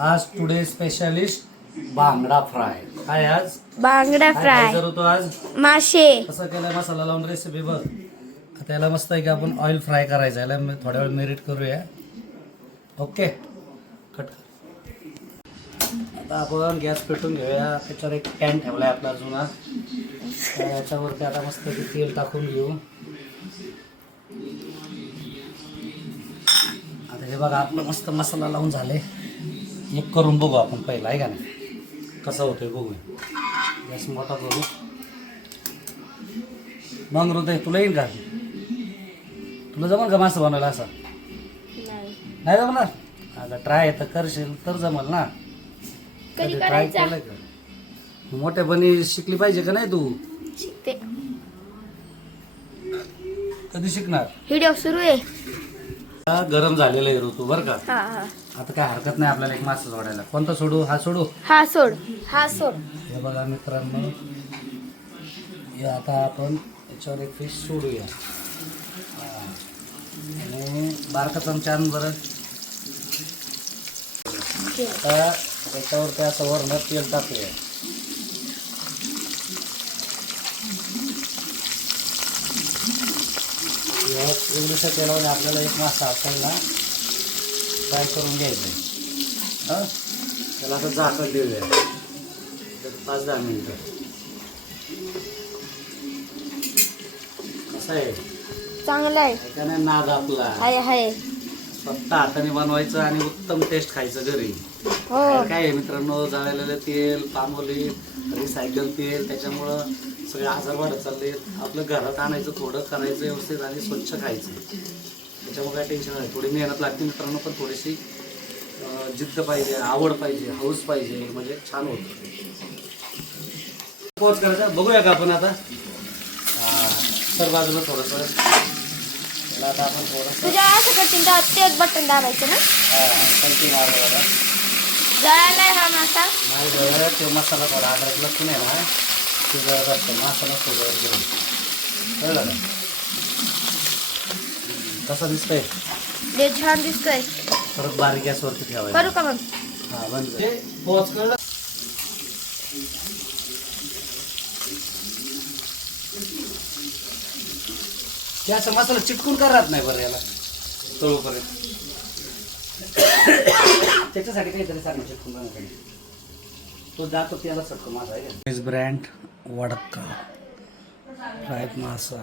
आज today specialist बांगडा fry. काय आज बांगडा फ्राय जर होतो आज मासे. कसं केलं मसाला लावून रेसिपी बघ. आता याला मस्त आहे की आपण ऑइल फ्राय करायचं. याला थोड्या वेळ मेरिट करूया. Okay cut. आता आपण गॅस पेटून घेऊया. त्याच्यावर एक पॅन ठेवलाय आपला जुना. याच्यावरती आता मस्त तेल टाकून घेऊ. आता हे बघा आपलं मस्त मसाला लावून झाले. एक करून बघू आपण पहिला आहे का नाही कसा होतोय बघू. गॅस मोठा करू. मग हृदय तुला येईल का? तुला जमल का मासं बनवायला असं? नाही जमणार. आता ट्राय तर करशील तर जमल ना. कधी ट्राय केलं का? मोठेपणी शिकली पाहिजे का नाही तू? शिकते. कधी शिकणार? व्हिडिओ सुरू आहे. गरम झालेलं आहे ऋतू बरं का. हा हा आता काय हरकत नाही आपल्याला एक मासा सोडायला. कोणता सोडू? हा सोडू. हा सोड. हा सोड. हे बघा मित्रांनो, हे आता आपण याच्यावर एक फिश सोडूया. आणि बारका चमचा आण बरं. आता त्याच्यावरती असं वरण तेल टाकूया. एवढ्याशा तेलामध्ये आपल्याला एक मासा आपल्याला फ्राय करून घ्यायचा. हां त्याला आता झाकण देऊया 5-10 मिनिटं. कसं आहे? चांगला आहे. त्याच्याने नाद आपला आहे. फक्त हाताने बनवायचं आणि उत्तम टेस्ट खायचं घरी. हो. काय आहे मित्रांनो, जळलेलं तेल, पामोलीन, रिसायकल तेल, त्याच्यामुळं सगळे आजार वाढत चालले. आपलं घरात आणायचं, थोडं करायचं व्यवस्थित आणि स्वच्छ खायचं. त्याच्यामुळे काय टेन्शन नाही. थोडी मेहनत लागते मित्रांनो, पण थोडीशी जिद्द पाहिजे, आवड पाहिजे, हौस पाहिजे, म्हणजे छान होतं. पोच करायचा बघूया का आपण आता. तर बाजूला थोडंसं त्याला आता आपण थोडंसं तुझ्या असं करतील तर तेच बटन दाबायचं ना. कल्टी मारलं. जळालाय हा मासा. नाही जळ ते मसाला थोडा अद्रक लसूण आहे ना ते जळत असतं. मसाला थोडं घेऊन कळलं का? कसं दिसतंय? ते छान दिसतोय. परत बारीक गॅसवरती ठेवायचं. करू का मग? हा बंद. पोच कळलं. ते असं मसाला चिटकून का राहत नाही बरं याला तळूपर्यंत? त्याच्यासाठी काहीतरी सांगा चिटकून राहण्यासाठी. तो जातो त्याला सटकं माझा आहे. ब्रँड वडक्का फ्रायड मासा.